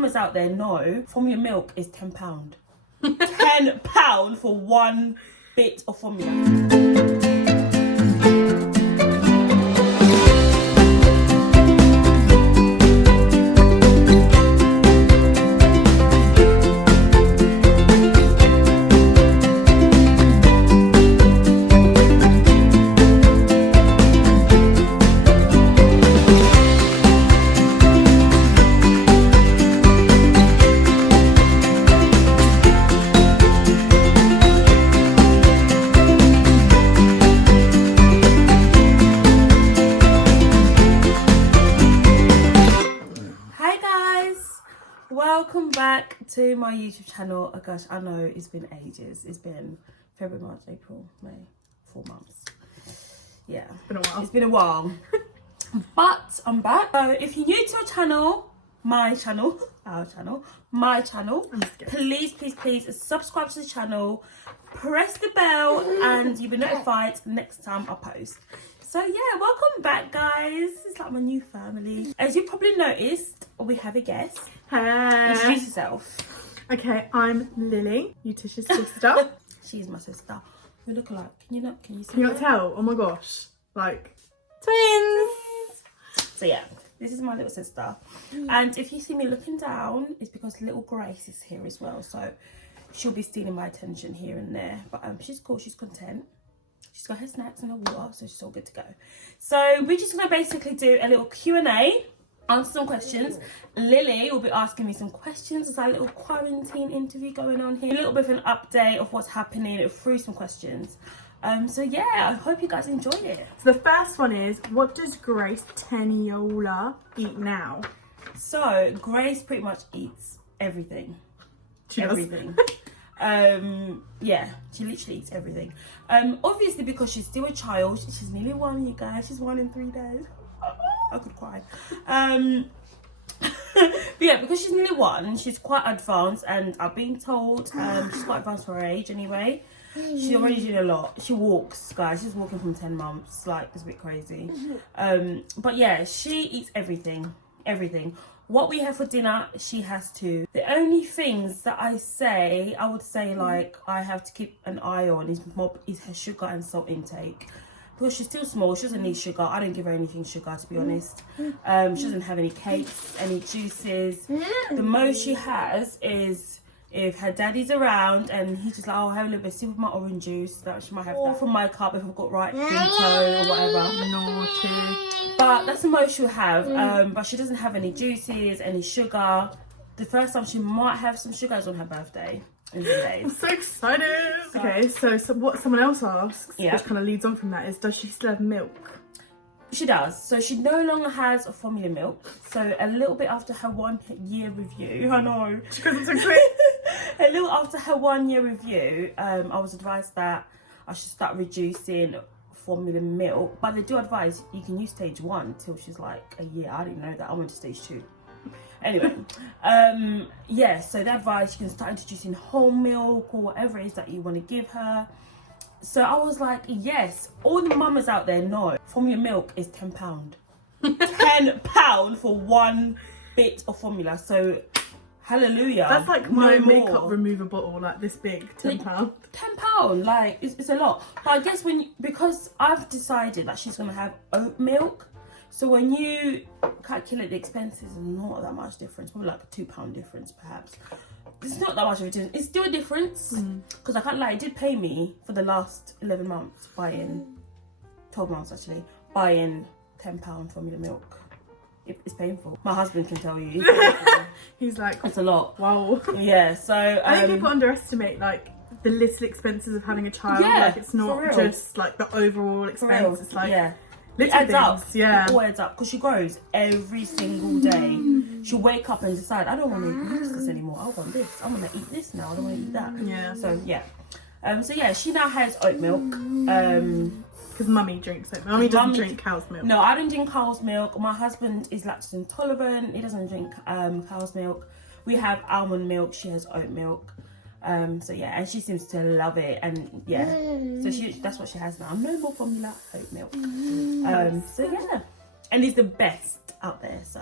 mamas out there know, formula milk is £10. £10 for one bit of formula. Welcome back to my YouTube channel. Oh gosh, I know it's been ages. It's been February, March, April, May, 4 months. Yeah, it's been a while. But I'm back. So if you're new to our channel, my channel, please subscribe to the channel, press the bell, and you'll be notified next time I post. So yeah, welcome back, guys. It's like my new family. As you probably noticed, we have a guest. Hey. Introduce yourself. Okay, I'm Lily, Eutecia's sister. She's my sister. We look alike. Can you see? Can you not tell? Oh my gosh, like twins. So yeah, this is my little sister. And if you see me looking down, it's because little Grace is here as well. So she'll be stealing my attention here and there. But she's cool. She's content. She's got her snacks and her water, so she's all good to go. So we're just gonna basically do a little Q&A. Answer some questions. Lily will be asking me some questions. There's a little quarantine interview going on here. A little bit of an update of what's happening through some questions. So yeah, I hope you guys enjoy it. So the first one is, what does Grace Teniola eat now? So Grace pretty much eats everything. Everything. Yeah, she literally eats everything. Obviously because she's still a child. She's nearly 1, you guys. She's 1 in 3 days. I could cry. But yeah, because she's nearly 1, she's quite advanced, and I've been told she's quite advanced for her age anyway. She's already doing a lot. She walks, guys. She's walking from 10 months. Like, it's a bit crazy. But yeah, she eats everything. What we have for dinner, she has to. The only things that I would say like I have to keep an eye on is her sugar and salt intake. Because she's still small, she doesn't need sugar. I don't give her anything sugar, to be honest. She doesn't have any cakes, any juices. The most she has is if her daddy's around and he's just like, oh, I'll have a little bit of sip of my orange juice. That she might have that from my cup if I've got ripe Vimto or whatever. Naughty. But that's the most she'll have. But she doesn't have any juices, any sugar. The first time she might have some sugar is on her birthday. I'm so excited. Okay, so what someone else asks, which kind of leads on from that, is does she still have milk? She does. So she no longer has a formula milk. So a little bit after her 1 year review, I know. She goes so quick. A little after her 1 year review, I was advised that I should start reducing formula milk. But they do advise you can use stage 1 till she's like a year. I didn't know that. I went to stage 2. Anyway, yeah, so they advise you can start introducing whole milk or whatever it is that you want to give her. So I was like, yes, all the mamas out there know formula milk is £10. £10 for one bit of formula. So hallelujah. That's like my makeup remover bottle, like this big, £10. £10, like it's a lot. But I guess because I've decided that she's gonna have oat milk. So when you calculate the expenses, not that much difference, probably like a £2 difference perhaps. It's not that much of a difference. It's still a difference because I can't lie, it did pay me for the last 11 months buying, 12 months actually, buying £10 formula milk. It's painful. My husband can tell you. He's like, it's a lot. Wow. Yeah, so I think people underestimate like the little expenses of having a child. Yeah, like it's not just like the overall expense. It's like it adds up. Yeah, it all adds up because she grows every single day. She'll wake up and decide, I don't want to use this anymore. I want this. I want to eat this now. I don't want to eat that. Yeah. So yeah, she now has oat milk. Because mummy drinks it. Mummy doesn't drink cow's milk. No, I don't drink cow's milk. My husband is lactose intolerant. He doesn't drink cow's milk. We have almond milk. She has oat milk. So yeah, and she seems to love it, and yeah, so that's what she has now. No more formula, oat milk. So yeah, and it's the best out there. So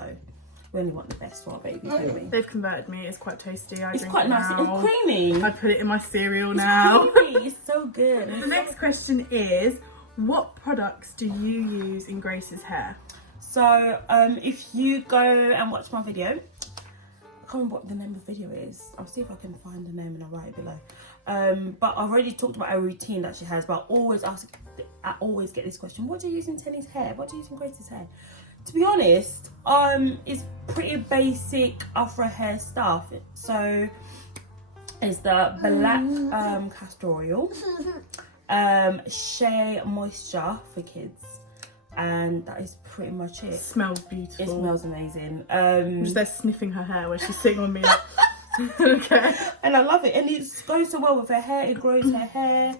we only want the best for our baby, don't we? They've converted me. It's quite tasty. It's quite nice. Now. It's creamy. I put it in my cereal now. Creamy. It's so good. The next question is, what products do you use in Grace's hair? So, if you go and watch my video, I can't remember what the name of the video is. I'll see if I can find the name and I'll write it below. But I've already talked about a routine that she has, but I always get this question: what do you use in Tenny's hair? What do you use in Grace's hair? To be honest, it's pretty basic afro hair stuff. So it's the black castor oil, shea moisture for kids, and that is pretty much it. It smells beautiful. It smells amazing. I'm just there sniffing her hair when she's sitting on me. Like, okay. And I love it, and it goes so well with her hair. It grows her hair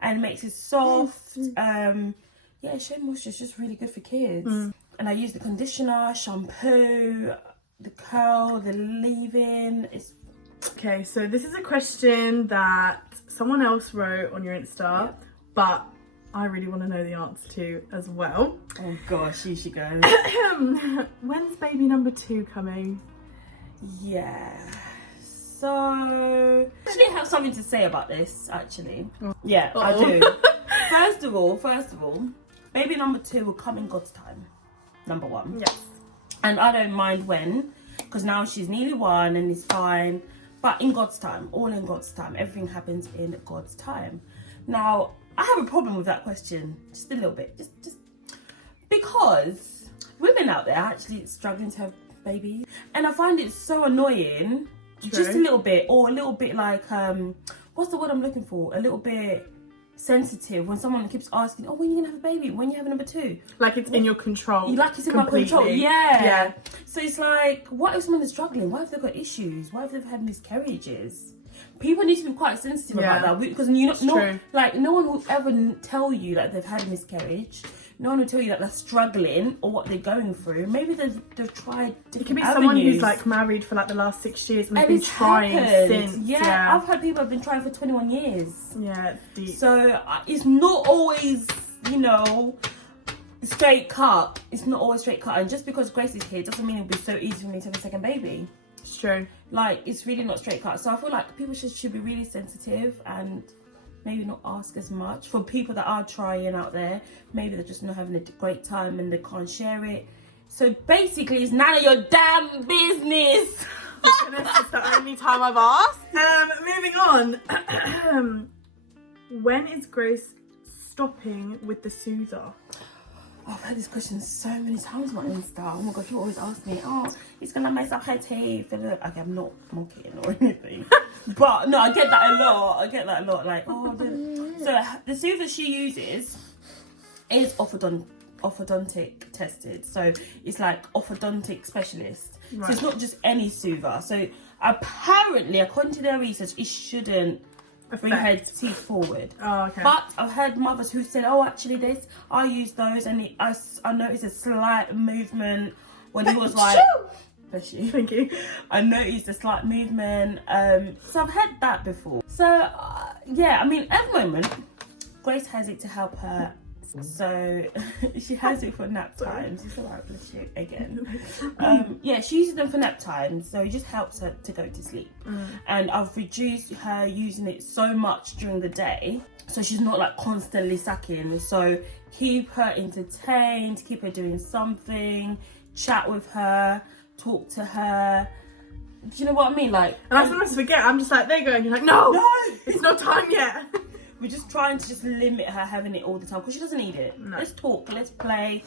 and makes it soft. Yeah, shea moisture is just really good for kids. And I use the conditioner, shampoo, the curl, the leave-in. Okay, so this is a question that someone else wrote on your Insta, but I really want to know the answer to as well. Oh gosh, here she goes. When's baby number 2 coming? Yeah. So, I actually have something to say about this, actually. Yeah, I do. First of all, baby number 2 will come in God's time. Number 1. Yes. And I don't mind when, because now she's nearly 1 and it's fine. But in God's time, all in God's time. Everything happens in God's time. Now, I have a problem with that question, just a little bit. Just because women out there are actually struggling to have babies. And I find it so annoying, just a little bit, or a little bit like, what's the word I'm looking for? A little bit sensitive when someone keeps asking, oh, when are you gonna have a baby? When are you having number 2? Like it's in your control. Like it's in my control. Yeah. So it's like, what if someone is struggling? What if they've got issues? What if they've had miscarriages? People need to be quite sensitive about that, because no one will ever tell you that they've had a miscarriage. No one will tell you that they're struggling or what they're going through. Maybe they've tried different It could be avenues. someone who's like married for like the last 6 years and they've been trying since. Yeah, I've heard people have been trying for 21 years. Yeah, it's deep. So it's not always, straight cut. It's not always straight cut. And just because Grace is here doesn't mean it'll be so easy for me to have a second baby. It's true. Like, it's really not straight cut. So I feel like people should be really sensitive and maybe not ask as much. For people that are trying out there, maybe they're just not having a great time and they can't share it. So basically, it's none of your damn business. It's the only time I've asked. Moving on. When is Grace stopping with the soother? Oh, I've had this question so many times on Insta. Oh my god, you always ask me, oh, it's gonna mess up her teeth. Okay, I'm not mocking or anything. But no, I get that a lot. Like, oh, so the soother she uses is orthodontic tested. So it's like orthodontic specialist. Right. So it's not just any soother. So apparently, according to their research, it shouldn't bring her teeth forward. Oh, okay. But I've heard mothers who said, oh, actually, I use those, and I noticed a slight movement when he was like, bless you. Thank you. I noticed a slight movement. So I've heard that before. So yeah, I mean, at the moment, Grace has it to help her. So she has it for nap times. It's alright, bless you again. Yeah, she uses them for nap times, so it just helps her to go to sleep. And I've reduced her using it so much during the day, so she's not like constantly sucking. So keep her entertained, keep her doing something, chat with her, talk to her. Do you know what I mean? Like, and I sometimes forget. I'm just like, there you go, and you're like, no, it's not time yet. We're just trying to just limit her having it all the time, because she doesn't need it. No. Let's talk, let's play.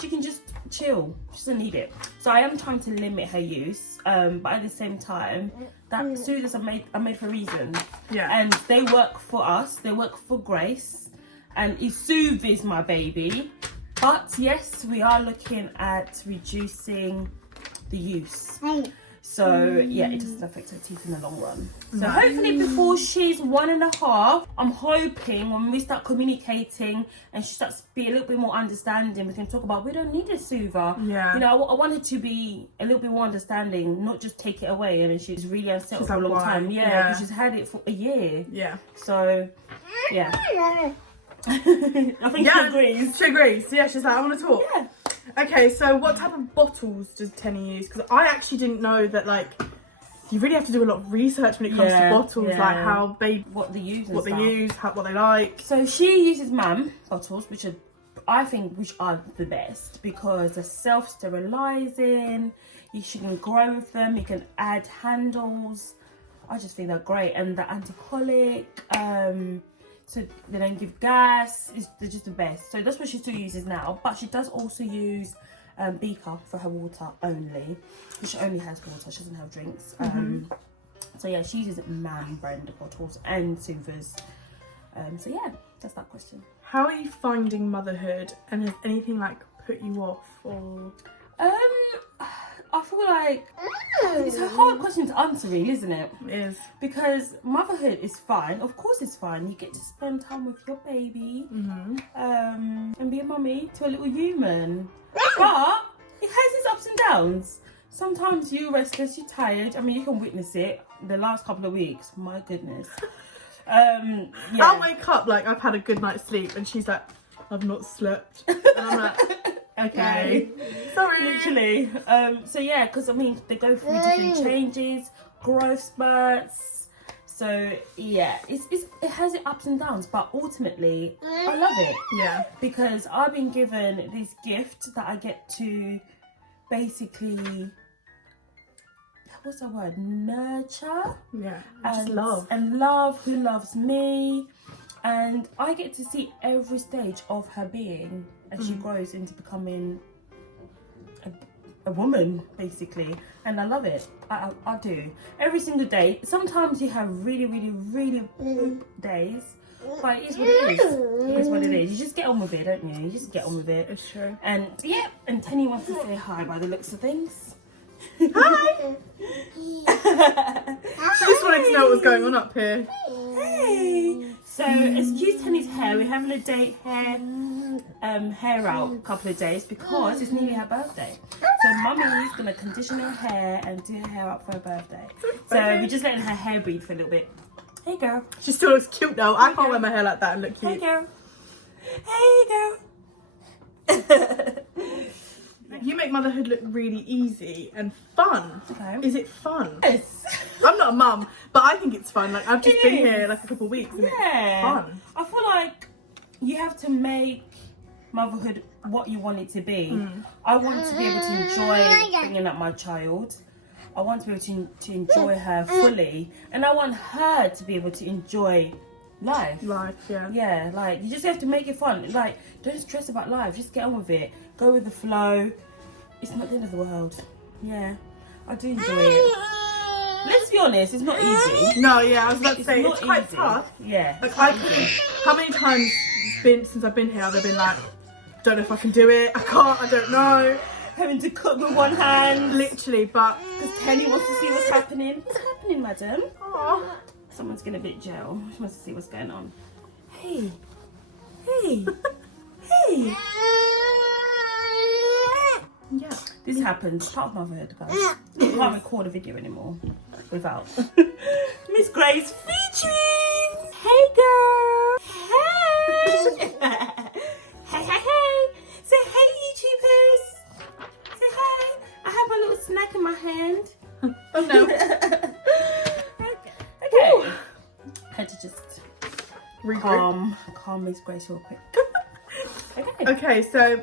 She can just chill. She doesn't need it. So I am trying to limit her use, but at the same time, that soothers are made for a reason. Yeah. And they work for us. They work for Grace, and it soothes my baby. But yes, we are looking at reducing the use. So yeah, it doesn't affect her teeth in the long run. So hopefully before she's 1.5, I'm hoping when we start communicating and she starts to be a little bit more understanding, we can talk about, we don't need a soother. Yeah. You know, I want her to be a little bit more understanding, not just take it away and then she's really unsettled for a long time. Yeah, because she's had it for a year. Yeah. So, yeah. I think she agrees. She agrees. Yeah, she's like, I want to talk. Yeah. Okay, so what type of bottles does Tenny use? Because I actually didn't know that, like, you really have to do a lot of research when it comes to bottles, like how they... What they use and what stuff. they use, what they like. So she uses mum bottles, which are the best because they're self-sterilising. You can grow with them. You can add handles. I just think they're great, and they're anti-colic. So they don't give gas. They're just the best. So that's what she still uses now. But she does also use beaker for her water only. She only has water. She doesn't have drinks. So yeah, she uses man brand bottles and soothers. So yeah, that's that question. How are you finding motherhood, and has anything like put you off or? I feel like it's a hard question to answer, really, isn't it? It is. Because motherhood is fun. Of course it's fun. You get to spend time with your baby and be a mummy to a little human. But it has its ups and downs. Sometimes you're restless, you're tired. I mean, you can witness it the last couple of weeks. My goodness. Yeah. I'll wake up like I've had a good night's sleep and she's like, I've not slept. And I'm like, okay. Sorry. Literally. So yeah, because I mean they go through different changes, growth spurts. So yeah, it has its ups and downs, but ultimately I love it. Yeah. Because I've been given this gift that I get to basically, what's the word? Nurture. Yeah. Just love. And love who loves me. And I get to see every stage of her being as she grows into becoming a woman, basically. And I love it. I do. Every single day. Sometimes you have really, really, really poop days. But it is what it is. It is what it is. You just get on with it, don't you? You just get on with it. It's true. And yeah, and Tenny wants to say hi by the looks of things. Hi! I just wanted to know what was going on up here. Hey! So, excuse Tenny's hair. We're having a day hair out a couple of days because it's nearly her birthday. So, Mummy's going to condition her hair and do her hair up for her birthday. So, we're just letting her hair breathe for a little bit. Hey, girl. She still looks cute though. I can't wear my hair like that and look cute. Hey, girl. Hey, girl. You make motherhood look really easy and fun. Okay. Is it fun? Yes. I'm not a mum, but I think it's fun. Like I've just been here like a couple of weeks and it's fun. I feel like you have to make motherhood what you want it to be. I want to be able to enjoy bringing up my child. I want to be able to enjoy her fully, and I want her to be able to enjoy life. Yeah, like you just have to make it fun. Like, don't stress about life, just get on with it, go with the flow. It's not the end of the world. Yeah, I do enjoy it. Let's be honest, it's not easy. No, yeah, I was about to say it's quite easy. tough. Yeah. Like I couldn't. How many times it's been since I've been here? I've been like, don't know if I can do it. I can't. I don't know. Having to cook with one hand. Literally, but because Tenny wants to see what's happening. What's happening, madam? Aww. Someone's gonna bit gel. She wants to see what's going on. Hey, hey, hey. Yeah. This happens. Part of motherhood, guys. I can't record a video anymore without Miss Grace featuring. Hey, girl. Hey. Hey, hey, hey. Say hey, YouTubers. Say hi. I have a little snack in my hand. Oh no. Okay. Had to just Regroup. calm Miss Grace real quick. Okay, so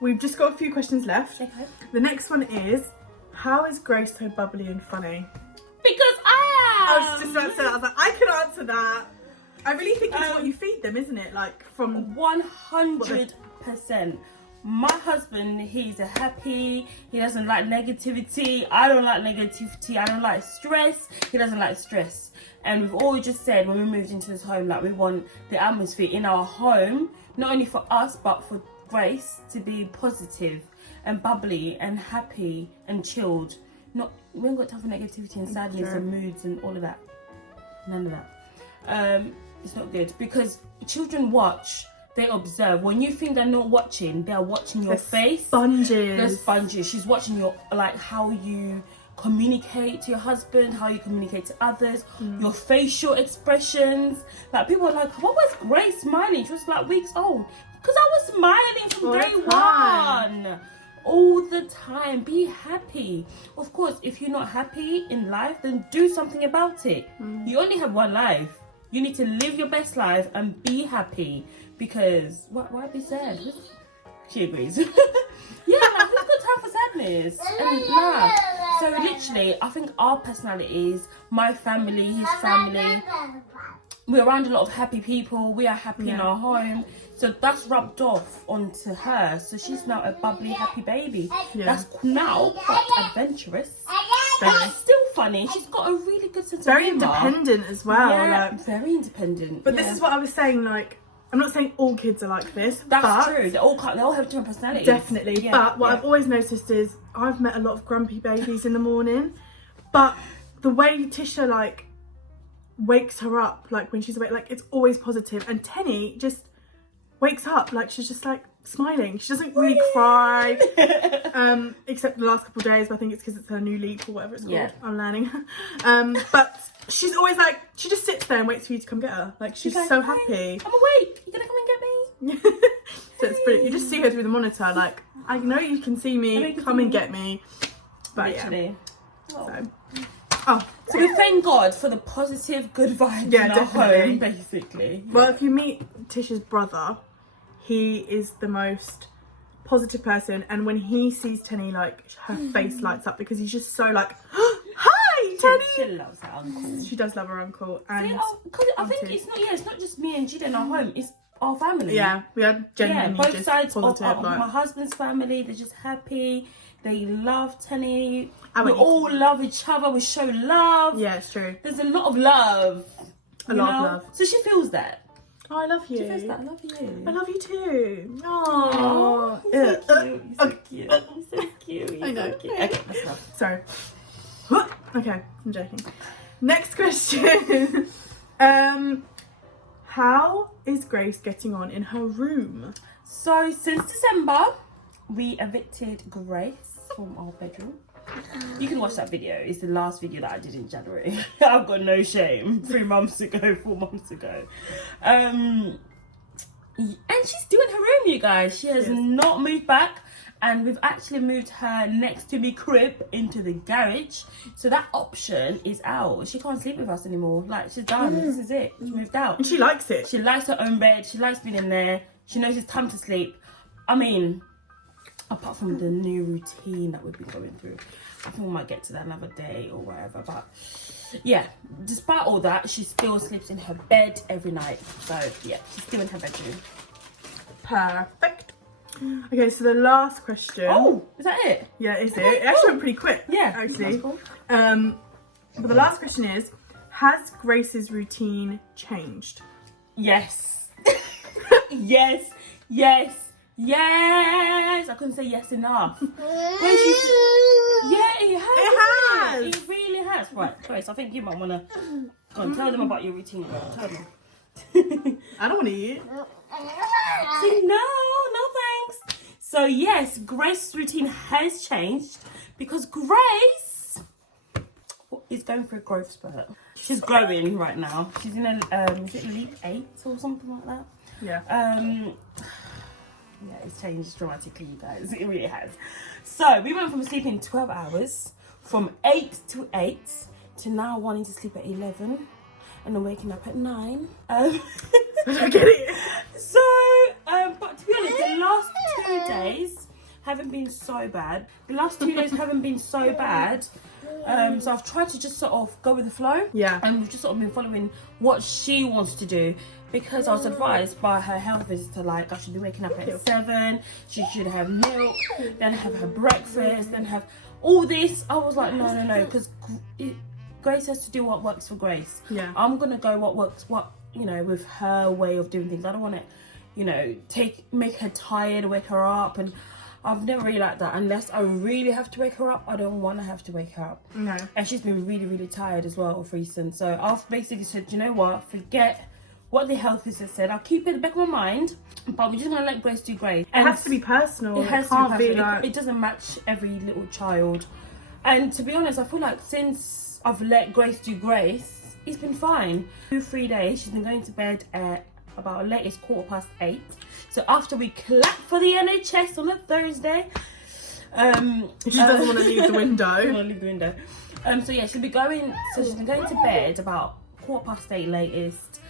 we've just got a few questions left. Okay. The next one is, how is Grace so bubbly and funny? Because I was just about to say that. I was like, I can answer that. I really think it's what you feed them, isn't it? Like from 100%. My husband, he's a happy. He doesn't like negativity. I don't like negativity. I don't like stress. He doesn't like stress. And we've always just said when we moved into this home, like we want the atmosphere in our home, not only for us but for Grace, to be positive and bubbly and happy and chilled. We haven't got time for negativity and sadness and moods and all of that. None of that. It's not good because children watch. They observe. When you think they're not watching, they're watching your face. Sponges. They're sponges. She's watching your, like, how you communicate to your husband, how you communicate to others, your facial expressions. Like, people are like, what was Grace smiling? She was like weeks old. Because I was smiling from day one. all the time. Be happy. Of course, if you're not happy in life, then do something about it. You only have one life. You need to live your best life and be happy, because why be sad? She agrees. Yeah, like, who's got time for sadness? And nah. So literally, I think our personalities, my family, his family, we're around a lot of happy people. We are happy in our home. So that's rubbed off onto her. So she's now a bubbly, happy baby. That's now quite adventurous. But still funny. She's got a really good sense of very humour. Independent as well. Yeah, Like, very independent. but this is what I was saying, like, I'm not saying all kids are like this. That's but true. They all have different personalities. Definitely. Yeah, But what I've always noticed is I've met a lot of grumpy babies in the morning. But the way Tisha, like, wakes her up, like, when she's awake, like, it's always positive. And Tenny just wakes up, like, she's just, like, smiling. She doesn't really cry. Except the last couple of days, but I think it's because it's her new leap or whatever it's called. Yeah. I'm learning. But she's always, like, she just sits there and waits for you to come get her. Like, she's like, so "Hey, happy. I'm awake. You gonna come and get me? So it's brilliant. You just see her through the monitor, like, I know you can see me, come and get me. But Literally. yeah. So we thank God for the positive, good vibes in our home, basically. Well, if you meet Tisha's brother, he is the most positive person, and when he sees Tenny, like, her face lights up because he's just so like, hi, Tenny. She loves her uncle. She does love her uncle, and Because I think it's not just me and Jida in our home. It's our family. yeah, we are genuinely both just sides positive. of like, my husband's family. They're just happy. They love Tenny. And We we- all love each other. We show love. yeah, it's true. There's a lot of love. A lot of love. So she feels that. Oh, I love you. She feels that. I love you. I love you too. Oh, Oh, you're so cute. You're so cute. You're I know. So cute. Okay, let's go. Sorry. Okay, I'm joking. Next question. How is Grace getting on in her room? So since December, we evicted Grace from our bedroom. You can watch that video. It's the last video that I did in January. I've got no shame. 3 months ago, 4 months ago. And she's doing her room, you guys. She has not moved back. And we've actually moved her next to me crib into the garage. So that option is out. She can't sleep with us anymore. Like, she's done. This is it. She moved out. And she likes it. She likes her own bed. She likes being in there. She knows it's time to sleep. I mean, apart from the new routine that we've been going through. I think we might get to that another day or whatever. But yeah, despite all that, she still sleeps in her bed every night. So yeah, she's still in her bedroom. Perfect. Okay, so the last question. Oh, is that it? Yeah, is it? It actually went pretty quick. Yeah, actually. that's cool. But the last question is, has Grace's routine changed? Yes. Yes. Yes. Yes. I couldn't say yes enough. Grace, yeah, it has. It has. It really has. Right, Grace, I think you might want to go and tell them about your routine. Tell them. I don't want to eat. See, no thanks. So yes, Grace's routine has changed because Grace is going through a growth spurt. She's growing right now. She's in a is it leap 8 or something like that? Yeah. Yeah, it's changed dramatically, you guys. It really has. So we went from sleeping 12 hours from 8 to 8 to now wanting to sleep at 11 and then waking up at 9. I get it. So, but to be honest, the last 2 days haven't been so bad. The last 2 days haven't been so bad. So I've tried to just sort of go with the flow. Yeah. And we've just sort of been following what she wants to do. Because I was advised by her health visitor, like, I should be waking up at 7. She should have milk, then have her breakfast, then have all this. I was like, no. Because Grace has to do what works for Grace. Yeah. I'm going to go what works, with her way of doing things. I don't want to, make her tired, wake her up. And I've never really liked that. Unless I really have to wake her up, I don't want to have to wake her up. No. And she's been really, really tired as well of recent. So I've basically said, you know what, forget what the health visitor said. I'll keep it in the back of my mind, but we're just going to let Grace do Grace. It has to be personal. It has can't to be be personal. like... It doesn't match every little child. And to be honest, I feel like since I've let Grace do Grace, it's been fine. 2-3 days, she's been going to bed at about latest 8:15. So after we clap for the NHS on a Thursday, She doesn't want to leave the window. Doesn't want to leave the window. So yeah, she'll be going. So she's been going to bed about 8:15 latest.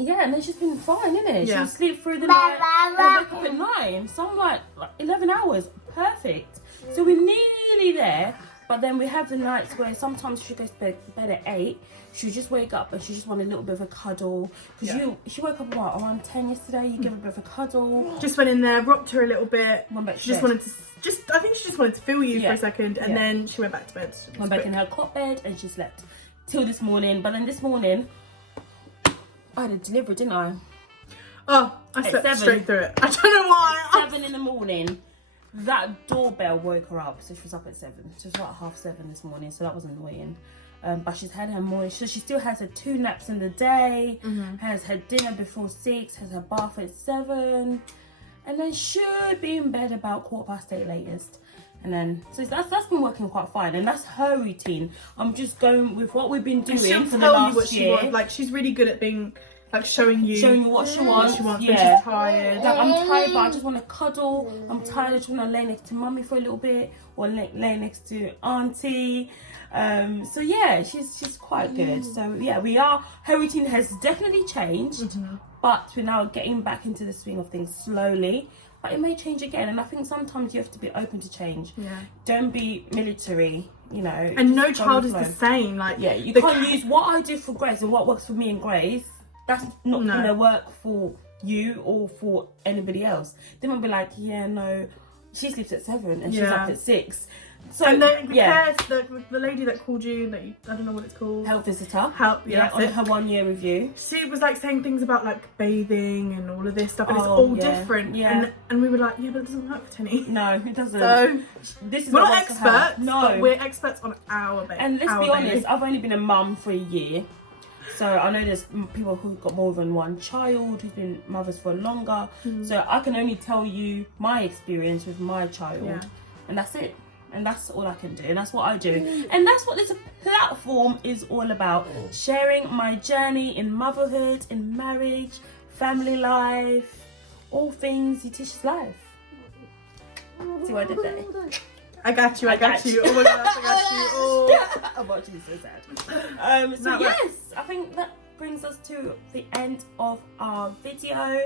Yeah, and then she's been fine, isn't it? Yeah. She'll sleep through the night and wake up at 9. So I'm like 11 hours, perfect. So we're nearly there. But then we have the nights where sometimes she goes to bed at 8. She'll just wake up and she just want a little bit of a cuddle. Because she woke up around 10 yesterday. You give her a bit of a cuddle. Just went in there, rocked her a little bit. Went back to She just bed. wanted to, I think she just wanted to feel you for a second. And then she went back to bed. Went back in her cot bed and she slept till this morning. But then this morning, I had a delivery, didn't I? Oh, I slept straight through it. I don't know why. 7 in the morning. That doorbell woke her up, so she was up at 7. She was about 7:30 this morning, so that was annoying. But she's had her morning, so she still has her 2 naps in the day, has her dinner before 6, has her bath at 7, and then should be in bed about 8:15 latest. And then, so that's been working quite fine, and that's her routine. I'm just going with what we've been doing for the last year. Like, she's really good at being, like, showing you what she wants. when she's tired. Like, I'm tired, but I just want to cuddle. I'm tired, I just want to lay next to mummy for a little bit, or lay next to auntie. So yeah, she's quite good. So yeah, her routine has definitely changed, but we're now getting back into the swing of things slowly. But it may change again, and I think sometimes you have to be open to change. Yeah. Don't be military, you know. And no child is the same. Like, yeah, you can't use what I do for Grace and what works for me and Grace. That's not gonna work for you or for anybody else. They might be like, yeah, no, she sleeps at 7 and she's up at 6. So and then the lady that called you, I don't know what it's called. Health visitor. On her 1 year review. She was like saying things about like bathing and all of this stuff, and it's all different. Yeah. And we were like, yeah, but it doesn't work for Tinny. No, it doesn't. So this is we're not experts. No, but we're experts on our baby. And let's be honest, I've only been a mum for a year. So I know there's people who've got more than one child, who've been mothers for longer. So I can only tell you my experience with my child, and that's it. And that's all I can do, and that's what I do, and that's what this platform is all about: sharing my journey in motherhood, in marriage, family life, all things Eutecia's life. See what I did there? I got you. Oh my gosh, I got you. Oh. I'm watching so sad. So yes, I think that brings us to the end of our video.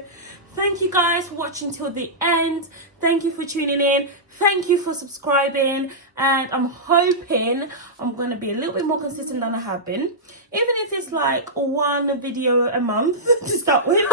Thank you guys for watching till the end. Thank you for tuning in. Thank you for subscribing. And I'm hoping I'm going to be a little bit more consistent than I have been. Even if it's like 1 video a month to start with.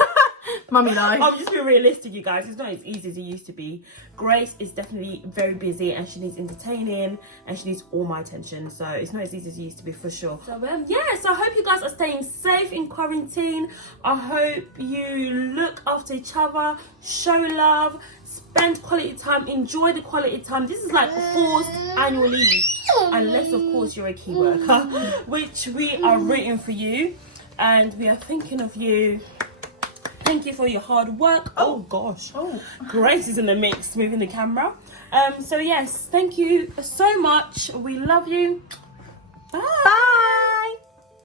Mummy life. I'm just being realistic, you guys. It's not as easy as it used to be. Grace is definitely very busy and she needs entertaining and she needs all my attention. So it's not as easy as it used to be for sure. So yeah, so I hope you guys are staying safe in quarantine. I hope you look after each other, show love, spend quality time, enjoy the quality time. This is like forced annual leave. Unless of course you're a key worker, which we are rooting for you and we are thinking of you. Thank you for your hard work. Oh gosh. Grace is in the mix, moving the camera. So yes, thank you so much. We love you. Bye.